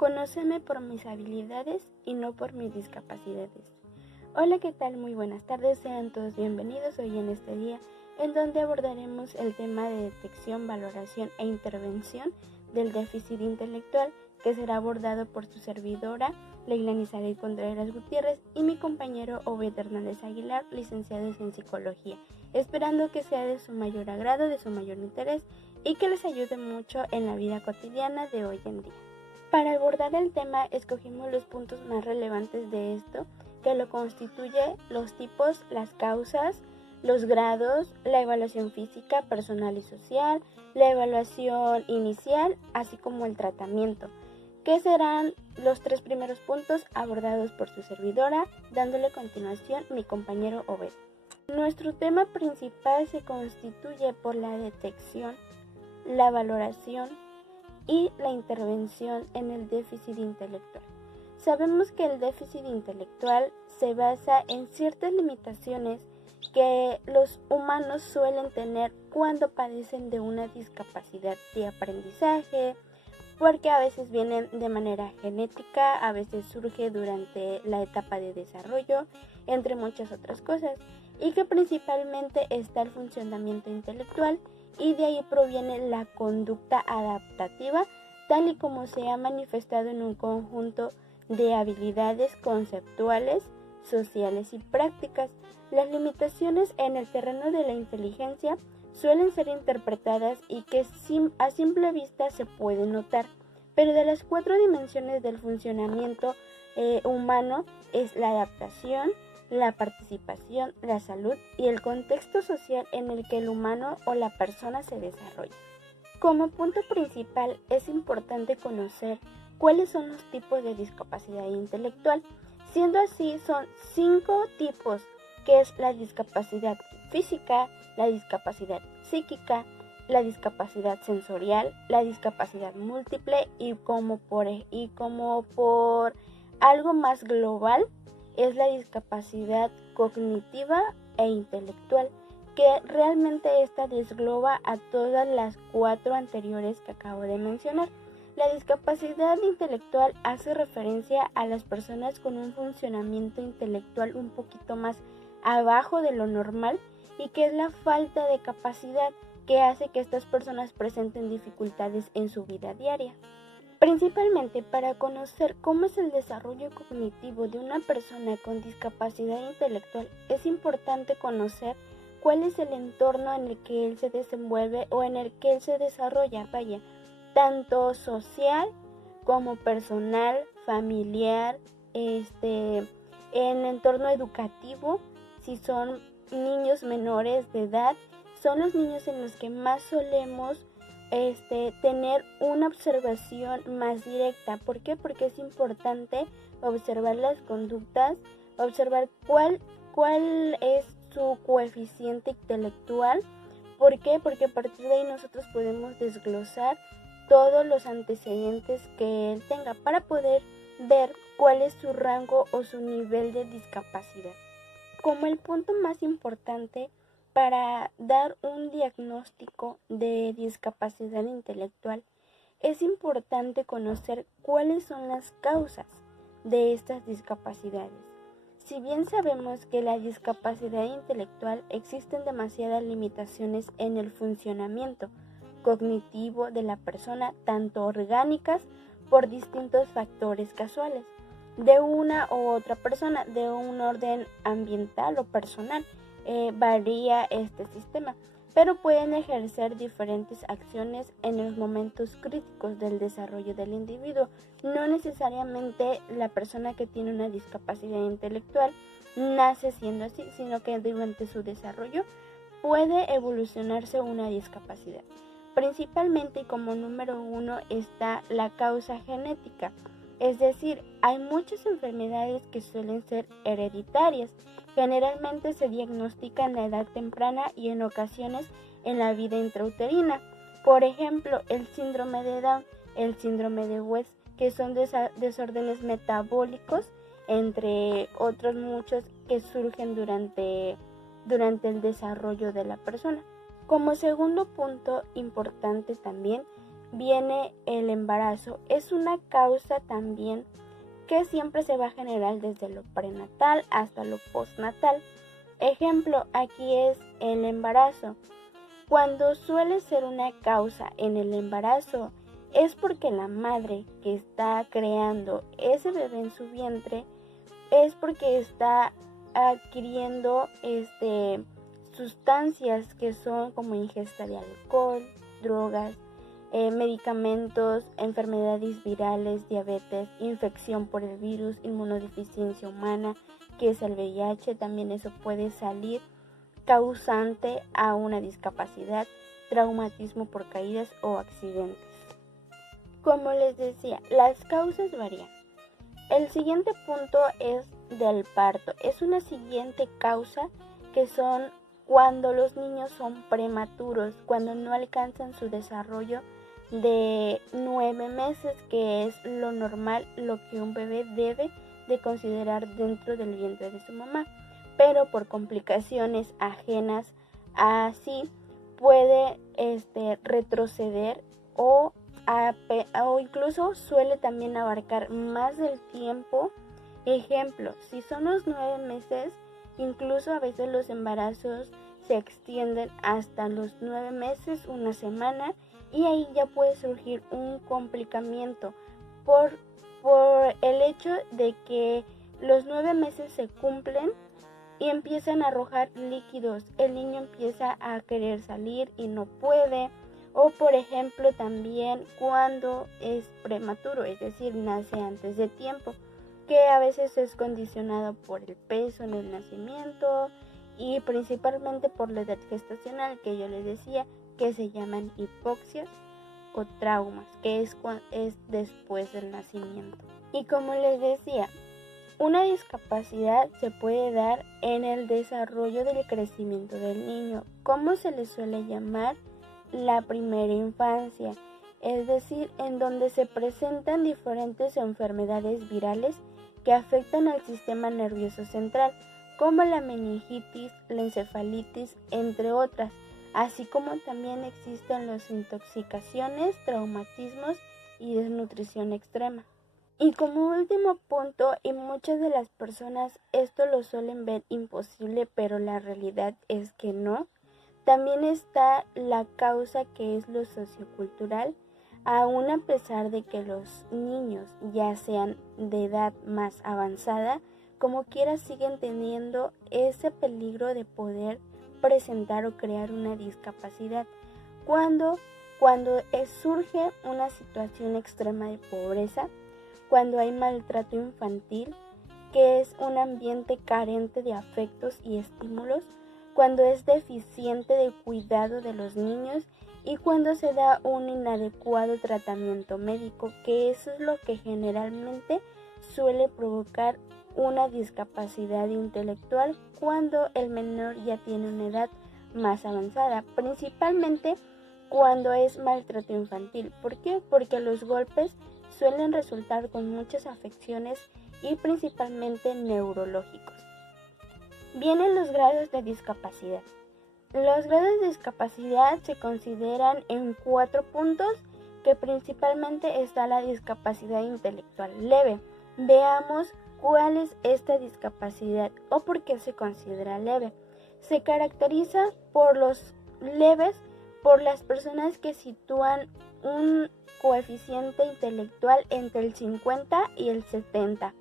Conóceme por mis habilidades y no por mis discapacidades. Hola, ¿qué tal? Muy buenas tardes, sean todos bienvenidos hoy en este día en donde abordaremos el tema de detección, valoración e intervención del déficit intelectual, que será abordado por su servidora, Leilani Saray Contreras Gutiérrez, y mi compañero Obed Hernández Aguilar, licenciados en Psicología, esperando que sea de su mayor agrado, de su mayor interés y que les ayude mucho en la vida cotidiana de hoy en día. Para abordar el tema, escogimos los puntos más relevantes de esto, que lo constituye los tipos, las causas, los grados, la evaluación física, personal y social, la evaluación inicial, así como el tratamiento, que serán los 3 primeros puntos abordados por su servidora, dándole continuación mi compañero Obed. Nuestro tema principal se constituye por la detección, la valoración y la intervención en el déficit intelectual. Sabemos que el déficit intelectual se basa en ciertas limitaciones que los humanos suelen tener cuando padecen de una discapacidad de aprendizaje, porque a veces vienen de manera genética, a veces surge durante la etapa de desarrollo, entre muchas otras cosas, y que principalmente está el funcionamiento intelectual, y de ahí proviene la conducta adaptativa, tal y como se ha manifestado en un conjunto de habilidades conceptuales, sociales y prácticas. Las limitaciones en el terreno de la inteligencia suelen ser interpretadas y que a simple vista se pueden notar, pero de las 4 dimensiones del funcionamiento humano es la adaptación, la participación, la salud y el contexto social en el que el humano o la persona se desarrolla. Como punto principal es importante conocer cuáles son los tipos de discapacidad intelectual, siendo así son 5 tipos, que es la discapacidad física, la discapacidad psíquica, la discapacidad sensorial, la discapacidad múltiple y como por algo más global es la discapacidad cognitiva e intelectual, que realmente esta desgloba a todas las 4 anteriores que acabo de mencionar. La discapacidad intelectual hace referencia a las personas con un funcionamiento intelectual un poquito más abajo de lo normal y que es la falta de capacidad que hace que estas personas presenten dificultades en su vida diaria. Principalmente para conocer cómo es el desarrollo cognitivo de una persona con discapacidad intelectual, es importante conocer cuál es el entorno en el que él se desenvuelve o en el que él se desarrolla, tanto social como personal, familiar, en entorno educativo. Si son niños menores de edad, son los niños en los que más solemos tener una observación más directa. ¿Por qué? Porque es importante observar las conductas, observar cuál es su coeficiente intelectual. ¿Por qué? Porque a partir de ahí nosotros podemos desglosar todos los antecedentes que él tenga para poder ver cuál es su rango o su nivel de discapacidad. Como el punto más importante para dar un diagnóstico de discapacidad intelectual, es importante conocer cuáles son las causas de estas discapacidades. Si bien sabemos que la discapacidad intelectual existen demasiadas limitaciones en el funcionamiento cognitivo de la persona, tanto orgánicas por distintos factores casuales, de una u otra persona, de un orden ambiental o personal, varía este sistema, pero pueden ejercer diferentes acciones en los momentos críticos del desarrollo del individuo. No necesariamente la persona que tiene una discapacidad intelectual nace siendo así, sino que durante su desarrollo puede evolucionarse una discapacidad. Principalmente, y como número 1, está la causa genética, es decir, hay muchas enfermedades que suelen ser hereditarias. Generalmente se diagnostican a edad temprana y en ocasiones en la vida intrauterina. Por ejemplo, el síndrome de Down, el síndrome de West, que son desórdenes metabólicos, entre otros muchos que surgen durante el desarrollo de la persona. Como segundo punto importante también viene el embarazo. Es una causa también que siempre se va a generar desde lo prenatal hasta lo postnatal. Ejemplo, aquí es el embarazo. Cuando suele ser una causa en el embarazo, es porque la madre que está creando ese bebé en su vientre es porque está adquiriendo sustancias que son como ingesta de alcohol, drogas, medicamentos, enfermedades virales, diabetes, infección por el virus, inmunodeficiencia humana, que es el VIH. También eso puede salir causante a una discapacidad, traumatismo por caídas o accidentes. Como les decía, las causas varían. El siguiente punto es del parto. Es una siguiente causa que son cuando los niños son prematuros, cuando no alcanzan su desarrollo de 9 meses, que es lo normal, lo que un bebé debe de considerar dentro del vientre de su mamá. Pero por complicaciones ajenas así puede retroceder o incluso suele también abarcar más del tiempo. Ejemplo, si son los 9 meses, incluso a veces los embarazos se extienden hasta los 9 meses, una semana, y ahí ya puede surgir un complicamiento por el hecho de que los 9 meses se cumplen y empiezan a arrojar líquidos. El niño empieza a querer salir y no puede. O por ejemplo también cuando es prematuro, es decir, nace antes de tiempo, que a veces es condicionado por el peso en el nacimiento y principalmente por la edad gestacional, que yo les decía que se llaman hipoxias o traumas, que es después del nacimiento. Y como les decía, una discapacidad se puede dar en el desarrollo del crecimiento del niño. ¿Cómo se le suele llamar? La primera infancia, es decir, en donde se presentan diferentes enfermedades virales que afectan al sistema nervioso central, como la meningitis, la encefalitis, entre otras, así como también existen las intoxicaciones, traumatismos y desnutrición extrema. Y como último punto, y muchas de las personas esto lo suelen ver imposible, pero la realidad es que no, también está la causa que es lo sociocultural. Aún a pesar de que los niños ya sean de edad más avanzada, como quiera siguen teniendo ese peligro de poder presentar o crear una discapacidad. Cuando surge una situación extrema de pobreza, cuando hay maltrato infantil, que es un ambiente carente de afectos y estímulos, cuando es deficiente de cuidado de los niños y cuando se da un inadecuado tratamiento médico, que eso es lo que generalmente suele provocar una discapacidad intelectual cuando el menor ya tiene una edad más avanzada, principalmente cuando es maltrato infantil. ¿Por qué? Porque los golpes suelen resultar con muchas afecciones y principalmente neurológicos. Vienen los grados de discapacidad. Los grados de discapacidad se consideran en 4 puntos, que principalmente está la discapacidad intelectual leve. Veamos cuál es esta discapacidad o por qué se considera leve. Se caracteriza por los leves, por las personas que sitúan un coeficiente intelectual entre el 50 y el 70.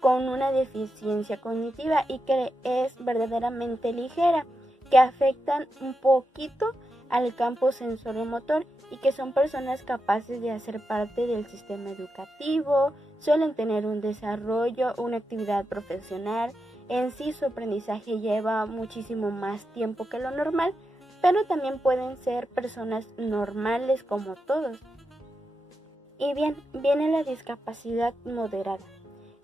Con una deficiencia cognitiva y que es verdaderamente ligera, que afectan un poquito al campo sensoriomotor y que son personas capaces de hacer parte del sistema educativo, suelen tener un desarrollo, una actividad profesional. En sí su aprendizaje lleva muchísimo más tiempo que lo normal, pero también pueden ser personas normales como todos. Y bien, viene la discapacidad moderada,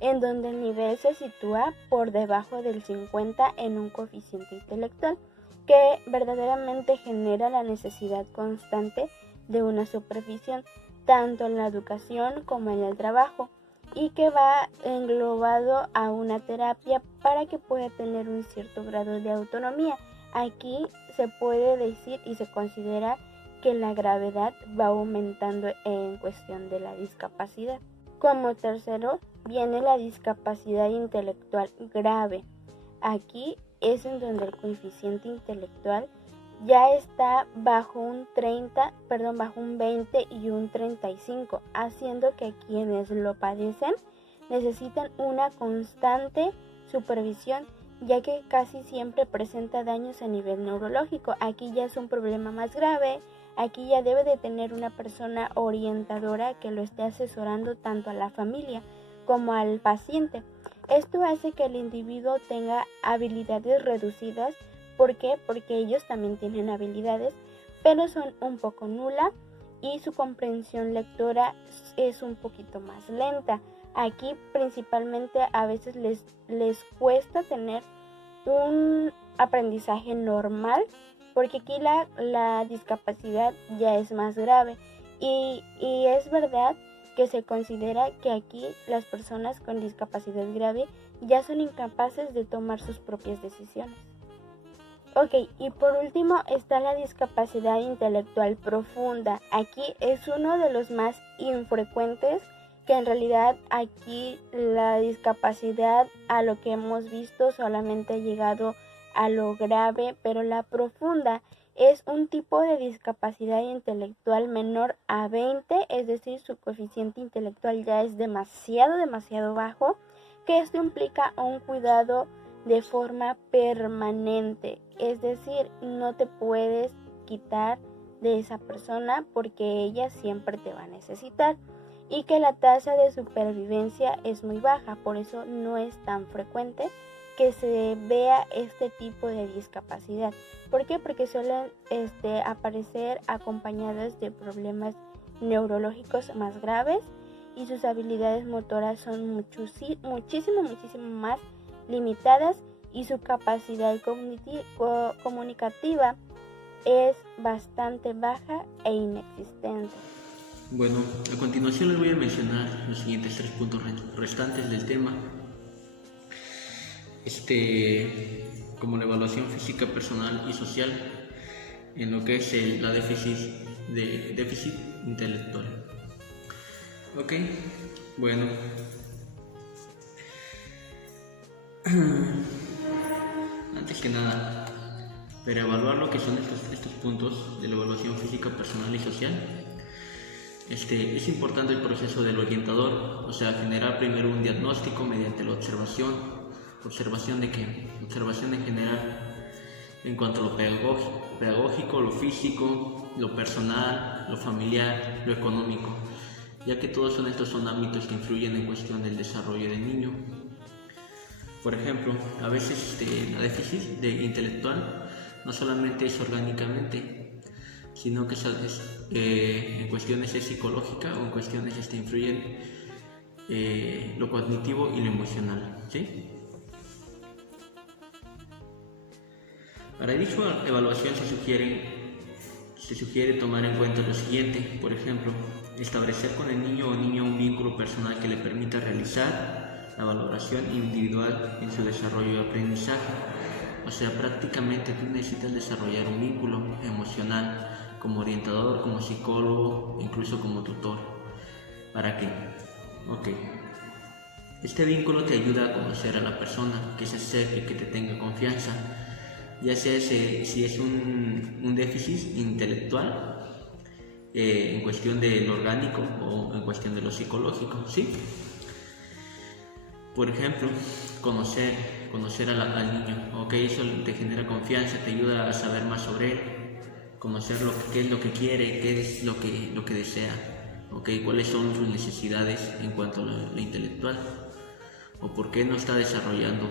en donde el nivel se sitúa por debajo del 50 en un coeficiente intelectual, que verdaderamente genera la necesidad constante de una supervisión, tanto en la educación como en el trabajo, y que va englobado a una terapia para que pueda tener un cierto grado de autonomía. Aquí se puede decir y se considera que la gravedad va aumentando en cuestión de la discapacidad. Como tercero viene la discapacidad intelectual grave. Aquí es en donde el coeficiente intelectual ya está bajo un 20 y un 35, haciendo que quienes lo padecen necesitan una constante supervisión, ya que casi siempre presenta daños a nivel neurológico. Aquí ya es un problema más grave, aquí ya debe de tener una persona orientadora que lo esté asesorando tanto a la familia como al paciente. Esto hace que el individuo tenga habilidades reducidas. ¿Por qué? Porque ellos también tienen habilidades, pero son un poco nulas y su comprensión lectora es un poquito más lenta. Aquí principalmente a veces les cuesta tener un aprendizaje normal, porque aquí la discapacidad ya es más grave y es verdad que se considera que aquí las personas con discapacidad grave ya son incapaces de tomar sus propias decisiones. Ok, y por último está la discapacidad intelectual profunda. Aquí es uno de los más infrecuentes, que en realidad aquí la discapacidad, a lo que hemos visto, solamente ha llegado a lo grave, pero la profunda es un tipo de discapacidad intelectual menor a 20, es decir, su coeficiente intelectual ya es demasiado bajo, que esto implica un cuidado de forma permanente, es decir, no te puedes quitar de esa persona porque ella siempre te va a necesitar, y que la tasa de supervivencia es muy baja, por eso no es tan frecuente que se vea este tipo de discapacidad. ¿Por qué? Porque suelen aparecer acompañadas de problemas neurológicos más graves y sus habilidades motoras son muchísimo más limitadas, y su capacidad comunicativa es bastante baja e inexistente. Bueno, a continuación les voy a mencionar los siguientes 3 puntos restantes del tema. Como la evaluación física, personal y social en lo que es la déficit intelectual. Ok, bueno. Antes que nada, para evaluar lo que son estos puntos de la evaluación física, personal y social, es importante el proceso del orientador, o sea, generar primero un diagnóstico mediante la observación. ¿Observación de qué? Observación en general, en cuanto a lo pedagógico, lo físico, lo personal, lo familiar, lo económico, ya que todos estos son ámbitos que influyen en cuestión del desarrollo del niño. Por ejemplo, a veces la déficit intelectual no solamente es orgánicamente, sino que en cuestiones es psicológica o en cuestiones influyen lo cognitivo y lo emocional, ¿sí? Para dicha evaluación se sugiere tomar en cuenta lo siguiente. Por ejemplo, establecer con el niño o niña un vínculo personal que le permita realizar la valoración individual en su desarrollo y aprendizaje. O sea, prácticamente tú necesitas desarrollar un vínculo emocional como orientador, como psicólogo, incluso como tutor. ¿Para qué? Ok. Este vínculo te ayuda a conocer a la persona, que se acerque, que te tenga confianza, ya sea si es un déficit intelectual en cuestión de lo orgánico o en cuestión de lo psicológico, ¿sí? Por ejemplo, conocer al niño, ok, eso te genera confianza, te ayuda a saber más sobre él, conocer qué es lo que quiere, qué es lo que desea, ok, cuáles son sus necesidades en cuanto a lo intelectual, o por qué no se está desarrollando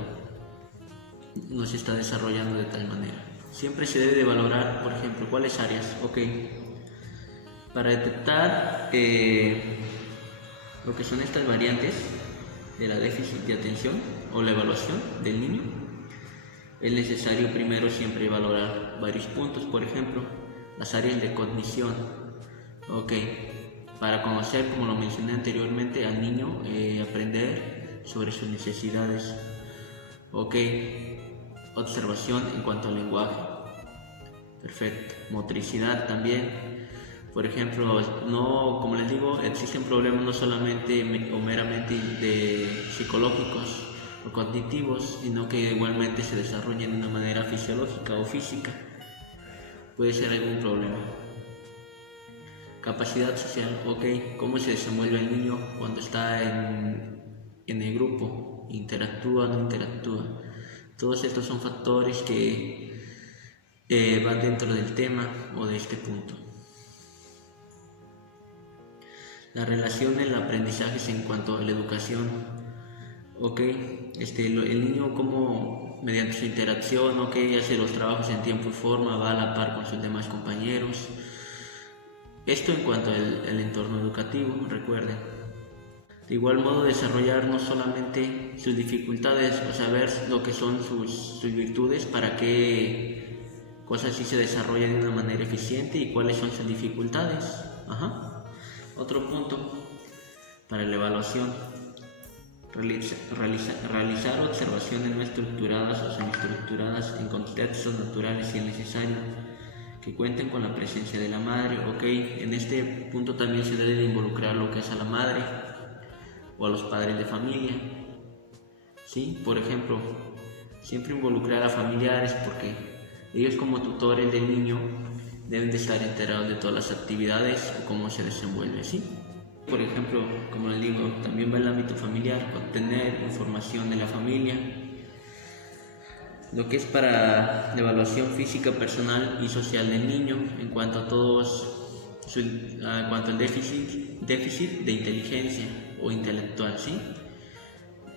de tal manera. Siempre se debe de valorar, por ejemplo, cuáles áreas, ok, para detectar lo que son estas variantes de la déficit de atención o la evaluación del niño, es necesario primero siempre valorar varios puntos. Por ejemplo, las áreas de cognición, ok, para conocer, como lo mencioné anteriormente, al niño, aprender sobre sus necesidades, ok, observación en cuanto al lenguaje, Perfecto. Motricidad también. Por ejemplo, no, como les digo, existen problemas no solamente o meramente psicológicos o cognitivos, sino que igualmente se desarrollan de una manera fisiológica o física. Puede ser algún problema. Capacidad social, ok, cómo se desenvuelve el niño cuando está en el grupo, interactúa o no interactúa. Todos estos son factores que van dentro del tema o de este punto. La relación del aprendizaje en cuanto a la educación, ok, el niño como mediante su interacción, ok, hace los trabajos en tiempo y forma, va a la par con sus demás compañeros. Esto en cuanto al entorno educativo, recuerden. De igual modo, desarrollar no solamente sus dificultades, o saber lo que son sus virtudes, para qué cosas sí se desarrollan de una manera eficiente y cuáles son sus dificultades. Otro punto para la evaluación: realizar observaciones no estructuradas o semiestructuradas en contextos naturales y es necesario que cuenten con la presencia de la madre. Ok, en este punto también se debe de involucrar lo que es a la madre o a los padres de familia. ¿Sí? Por ejemplo, siempre involucrar a familiares, porque ellos como tutores del niño deben de estar enterados de todas las actividades o cómo se desenvuelve, ¿sí? Por ejemplo, como les digo, también va el ámbito familiar, obtener información de la familia. Lo que es para la evaluación física, personal y social del niño en cuanto a en cuanto al déficit de inteligencia o intelectual, ¿sí?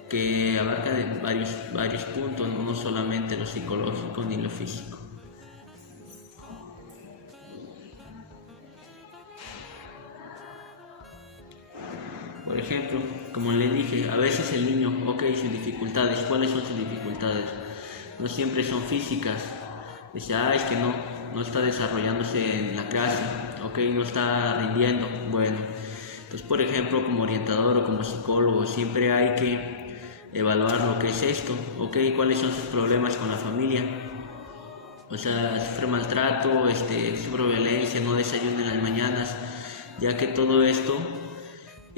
Que abarca de varios puntos, no solamente lo psicológico ni lo físico. Por ejemplo, como le dije, a veces el niño, ok, sus dificultades, ¿cuáles son sus dificultades? No siempre son físicas. Dice, es que no está desarrollándose en la clase, ok, no está rindiendo. Bueno, pues por ejemplo, como orientador o como psicólogo, siempre hay que evaluar lo que es esto, ok, cuáles son sus problemas con la familia. O sea, sufre maltrato, sufre violencia, no desayuna en las mañanas, ya que todo esto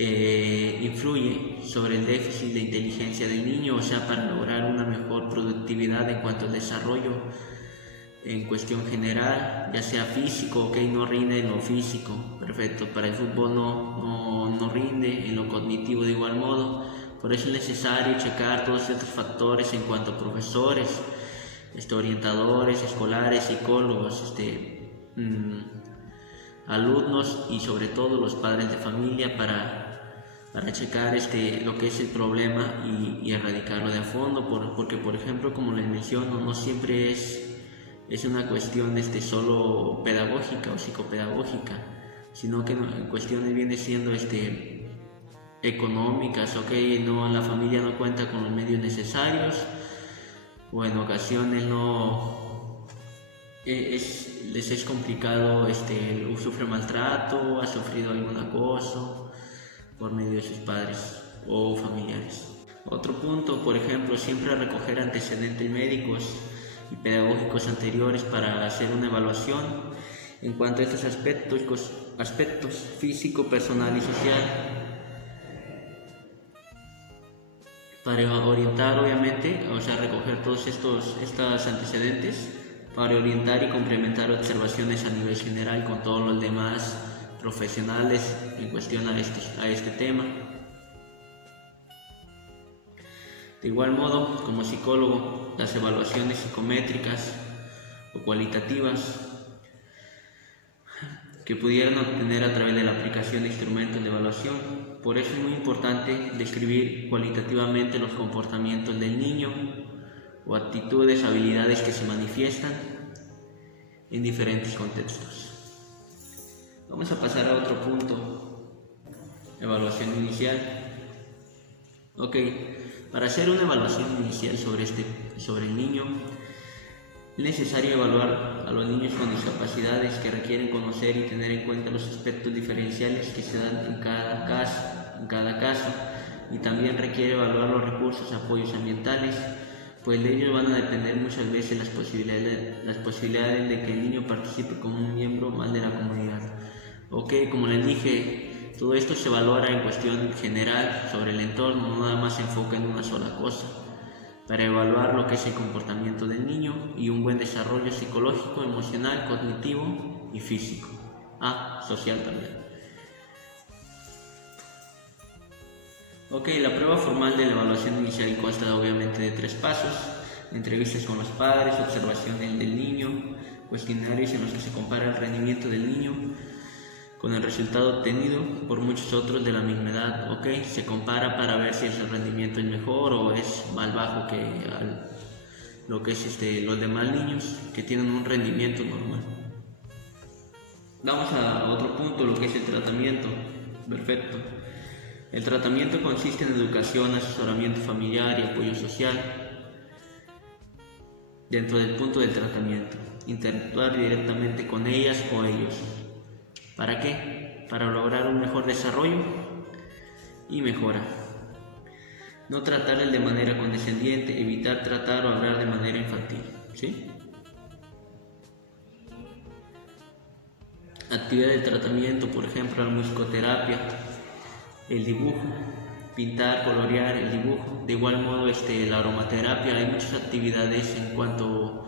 influye sobre el déficit de inteligencia del niño, o sea, para lograr una mejor productividad en cuanto al desarrollo en cuestión general, ya sea físico, ok, no rinde en lo físico, perfecto, para el fútbol no rinde, en lo cognitivo de igual modo. Por eso es necesario checar todos estos factores en cuanto a profesores, orientadores, escolares, psicólogos, alumnos y sobre todo los padres de familia para checar lo que es el problema y erradicarlo de a fondo, porque por ejemplo, como les menciono, no siempre es una cuestión solo pedagógica o psicopedagógica, sino que en cuestiones viene siendo económicas, ok, la familia no cuenta con los medios necesarios, o en ocasiones les es complicado, sufre maltrato, ha sufrido algún acoso por medio de sus padres o familiares. Otro punto, por ejemplo, siempre recoger antecedentes médicos y pedagógicos anteriores para hacer una evaluación en cuanto a estos aspectos físico, personal y social, para orientar, obviamente, o sea, recoger todos estos antecedentes para orientar y complementar observaciones a nivel general con todos los demás profesionales en cuestión a este tema. De igual modo, como psicólogo, las evaluaciones psicométricas o cualitativas que pudieran obtener a través de la aplicación de instrumentos de evaluación. Por eso es muy importante describir cualitativamente los comportamientos del niño o actitudes, habilidades que se manifiestan en diferentes contextos. Vamos a pasar a otro punto, evaluación inicial. Ok, para hacer una evaluación inicial sobre el niño, es necesario evaluar a los niños con discapacidades que requieren conocer y tener en cuenta los aspectos diferenciales que se dan en cada caso, y también requiere evaluar los recursos, apoyos ambientales, pues de ellos van a depender muchas veces las posibilidades de que el niño participe como un miembro más de la comunidad. Ok, como les dije, todo esto se valora en cuestión general sobre el entorno, no nada más se enfoca en una sola cosa, para evaluar lo que es el comportamiento del niño y un buen desarrollo psicológico, emocional, cognitivo y físico. Social también. Ok, la prueba formal de la evaluación inicial consta obviamente de 3 pasos: entrevistas con los padres, observaciones del niño, cuestionarios en los que se compara el rendimiento del niño con el resultado obtenido por muchos otros de la misma edad. Ok, se compara para ver si el rendimiento es mejor o es más bajo que lo que es los demás niños que tienen un rendimiento normal. Vamos a otro punto, lo que es el tratamiento. Perfecto. El tratamiento consiste en educación, asesoramiento familiar y apoyo social. Dentro del punto del tratamiento, interactuar directamente con ellas o ellos. ¿Para qué? Para lograr un mejor desarrollo y mejora. No tratarles de manera condescendiente, evitar tratar o hablar de manera infantil. ¿Sí? Actividad de tratamiento, por ejemplo, la musicoterapia, el dibujo, pintar, colorear, el dibujo. De igual modo, la aromaterapia. Hay muchas actividades en cuanto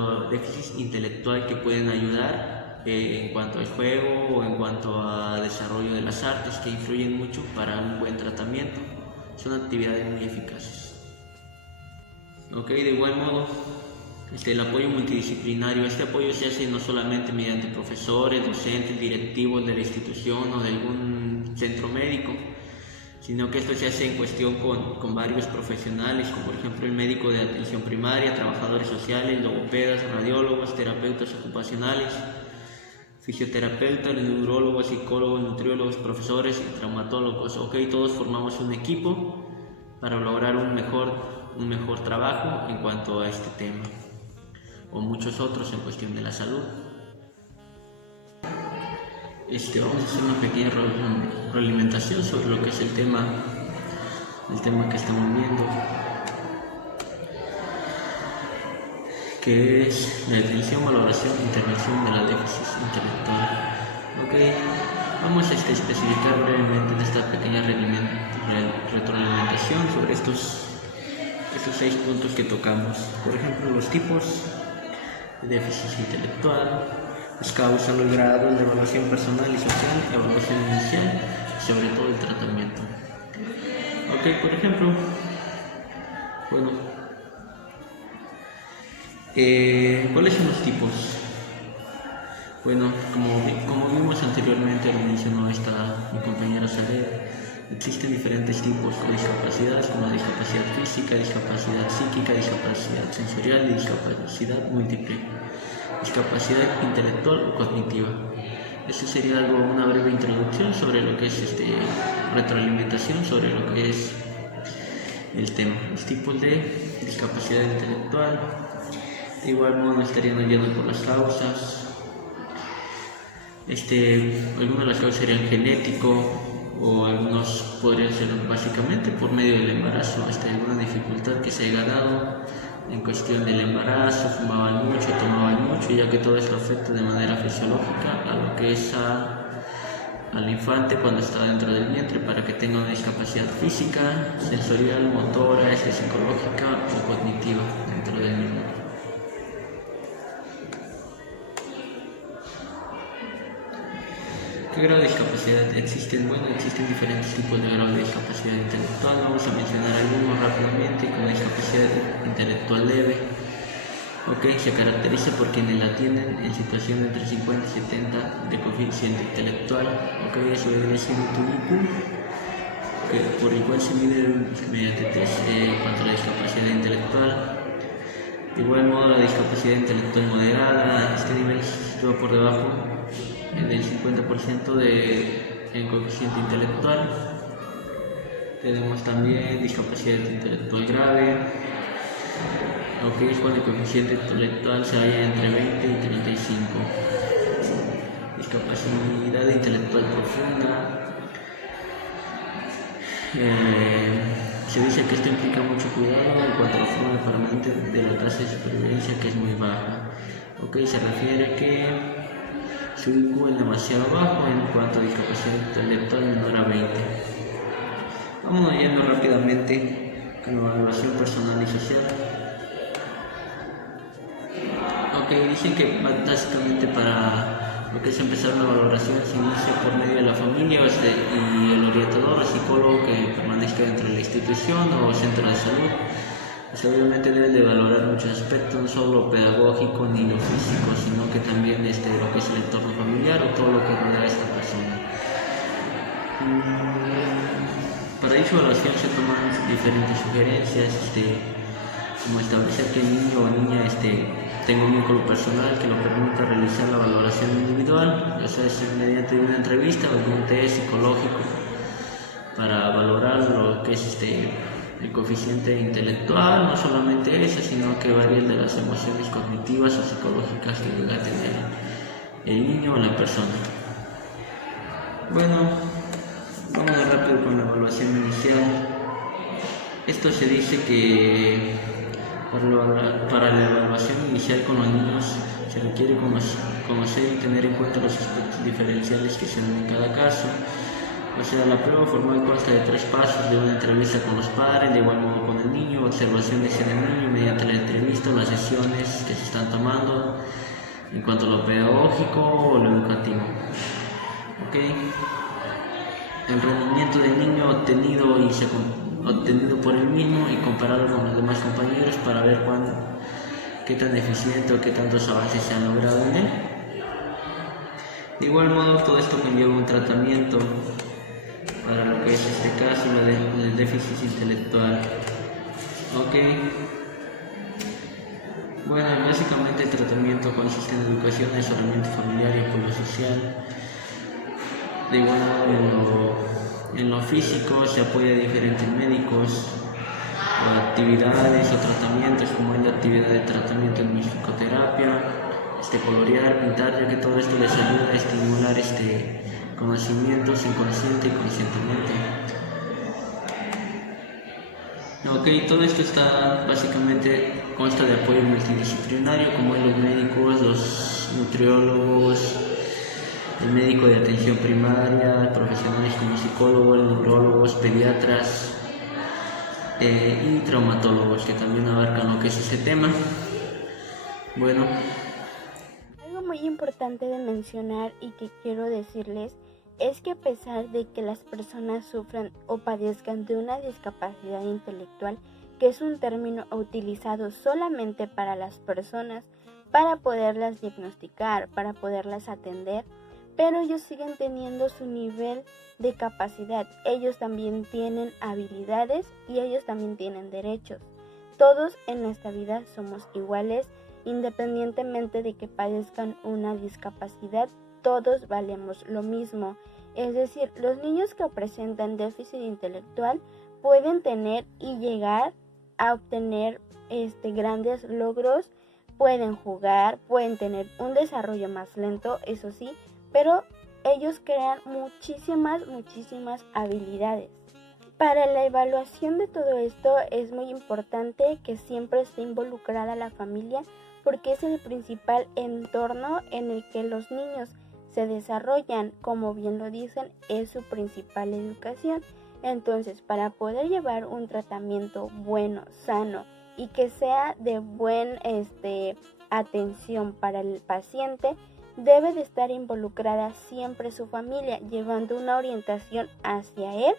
a déficit intelectual que pueden ayudar, en cuanto al juego o en cuanto a desarrollo de las artes, que influyen mucho para un buen tratamiento. Son actividades muy eficaces. Ok, de igual modo, el apoyo multidisciplinario. Este apoyo se hace no solamente mediante profesores, docentes, directivos de la institución o de algún centro médico, sino que esto se hace en cuestión con varios profesionales, como por ejemplo el médico de atención primaria, trabajadores sociales, logopedas, radiólogos, terapeutas ocupacionales, fisioterapeutas, neurólogos, psicólogos, nutriólogos, profesores y traumatólogos. Ok, todos formamos un equipo para lograr un mejor trabajo en cuanto a este tema, o muchos otros en cuestión de la salud. Vamos a hacer una pequeña realimentación sobre lo que es el tema que estamos viendo, que es la definición, valoración e intervención de la déficit intelectual. Ok, vamos a especificar brevemente en esta pequeña retroalimentación sobre estos 6 puntos que tocamos. Por ejemplo, los tipos de déficit intelectual, las causas, los grados, la evaluación personal y social, la evaluación inicial y sobre todo el tratamiento. Ok, por ejemplo, ¿cuáles son los tipos? Bueno, como vimos anteriormente, lo mencionó mi compañera Saler, existen diferentes tipos de discapacidades, como la discapacidad física, discapacidad psíquica, discapacidad sensorial y discapacidad múltiple, discapacidad intelectual o cognitiva. Esto sería una breve introducción sobre lo que es retroalimentación, sobre lo que es el tema, los tipos de discapacidad intelectual. De igual modo estaríamos yendo por las causas. Algunas de las causas serían genético, o algunos podrían ser básicamente por medio del embarazo, alguna dificultad que se haya dado en cuestión del embarazo, fumaban mucho, tomaban mucho, ya que todo esto afecta de manera fisiológica a lo que es al infante cuando está dentro del vientre, para que tenga una discapacidad física, sensorial, motora, psicológica o cognitiva dentro del mismo. ¿Qué grado de discapacidad existen? Bueno, existen diferentes tipos de grado de discapacidad intelectual. Vamos a mencionar algunos rápidamente, como discapacidad intelectual leve. Ok, se caracteriza por quienes la tienen en situación entre 50 y 70 de coeficiente intelectual. Ok, eso viene siendo tu IQ, por el cual se mide mediante test cuanto a la discapacidad intelectual. De igual modo, la discapacidad intelectual moderada, este nivel se sitúa por debajo del 50% del coeficiente intelectual. Tenemos también discapacidad intelectual grave, que es cuando el coeficiente intelectual se halla entre 20 y 35. Discapacidad intelectual profunda, Se dice que esto implica mucho cuidado en cuanto a la forma permanente de la tasa de supervivencia, que es muy baja. Se refiere que su IQ es demasiado bajo en cuanto a discapacidad intelectual menor a 20. Vamos yendo rápidamente con la evaluación personal y social. Dicen que básicamente para lo que es empezar una valoración se inicia por medio de la familia y el orientador o psicólogo que permanezca dentro de la institución o centro de salud. Obviamente debe de valorar muchos aspectos, no solo pedagógico ni lo físico, sino que también lo que es el entorno familiar o todo lo que rodea a esta persona. Para dicha evaluación se toman diferentes sugerencias, como establecer que el niño o niña tenga un vínculo personal que lo permita realizar la valoración individual, ya sea mediante una entrevista o un test psicológico para valorar lo que es el coeficiente intelectual, no solamente eso, sino que varias de las emociones cognitivas o psicológicas que llega a tener el niño o la persona. Bueno, vamos rápido con la evaluación inicial. Esto se dice que para la evaluación inicial con los niños se requiere conocer y tener en cuenta los aspectos diferenciales que se dan en cada caso. La prueba formal consta de 3 pasos: de una entrevista con los padres, de igual modo con el niño, observaciones en el niño mediante la entrevista o las sesiones que se están tomando en cuanto a lo pedagógico o lo educativo. El rendimiento del niño obtenido por él mismo y compararlo con los demás compañeros para ver qué tan eficiente o qué tantos avances se han logrado en él. De igual modo, todo esto conlleva un tratamiento para lo que es este caso, el déficit intelectual. Bueno, básicamente el tratamiento consiste en educación, asesoramiento familiar y apoyo social. De igual modo, en lo físico se apoya a diferentes médicos o actividades o tratamientos, como en la actividad de tratamiento en musicoterapia, colorear, pintar, ya que todo esto les ayuda a estimular conocimientos inconsciente y conscientemente. Todo esto consta de apoyo multidisciplinario, como los médicos, los nutriólogos, el médico de atención primaria, profesionales como psicólogos, neurólogos, pediatras y traumatólogos, que también abarcan lo que es este tema. Bueno, algo muy importante de mencionar y que quiero decirles es que a pesar de que las personas sufran o padezcan de una discapacidad intelectual, que es un término utilizado solamente para las personas, para poderlas diagnosticar, para poderlas atender, pero ellos siguen teniendo su nivel de capacidad. Ellos también tienen habilidades y ellos también tienen derechos. Todos en esta vida somos iguales, independientemente de que padezcan una discapacidad, todos valemos lo mismo. Es decir, los niños que presentan déficit intelectual pueden tener y llegar a obtener grandes logros, pueden jugar, pueden tener un desarrollo más lento, eso sí, pero ellos crean muchísimas habilidades. Para la evaluación de todo esto es muy importante que siempre esté involucrada la familia, porque es el principal entorno en el que los niños se desarrollan. Como bien lo dicen, es su principal educación. Entonces, para poder llevar un tratamiento bueno, sano y que sea de buena atención para el paciente, debe de estar involucrada siempre su familia, llevando una orientación hacia él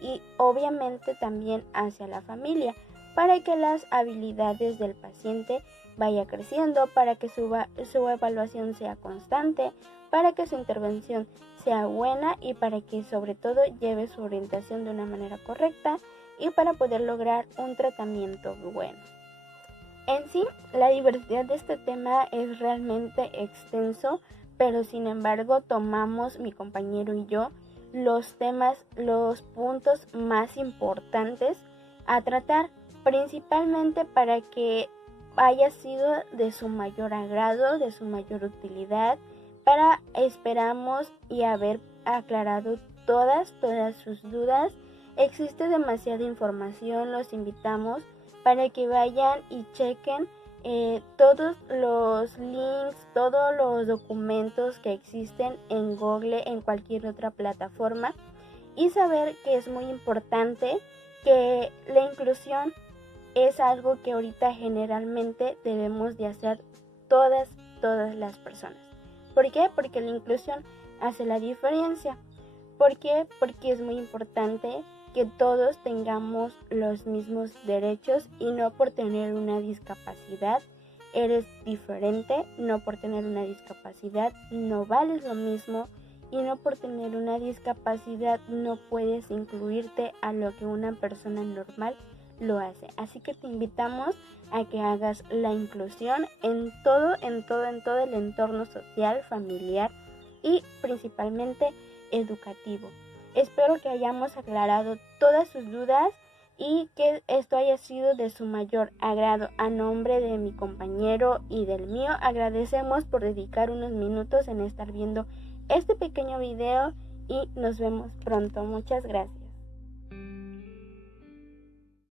y obviamente también hacia la familia, para que las habilidades del paciente vaya creciendo, para que su evaluación sea constante, para que su intervención sea buena y para que sobre todo lleve su orientación de una manera correcta y para poder lograr un tratamiento bueno. En sí, la diversidad de este tema es realmente extenso, pero sin embargo tomamos mi compañero y yo los puntos más importantes a tratar, principalmente para que haya sido de su mayor agrado, de su mayor utilidad, esperamos y haber aclarado todas sus dudas. Existe demasiada información, los invitamos para que vayan y chequen todos los links, todos los documentos que existen en Google, en cualquier otra plataforma, y saber que es muy importante que la inclusión es algo que ahorita generalmente debemos de hacer todas las personas. ¿Por qué? Porque la inclusión hace la diferencia. ¿Por qué? Porque es muy importante que todos tengamos los mismos derechos y no por tener una discapacidad eres diferente, no por tener una discapacidad no vales lo mismo y no por tener una discapacidad no puedes incluirte a lo que una persona normal lo hace. Así que te invitamos a que hagas la inclusión en todo el entorno social, familiar y principalmente educativo. Espero que hayamos aclarado todas sus dudas y que esto haya sido de su mayor agrado. A nombre de mi compañero y del mío, agradecemos por dedicar unos minutos en estar viendo este pequeño video y nos vemos pronto. Muchas gracias.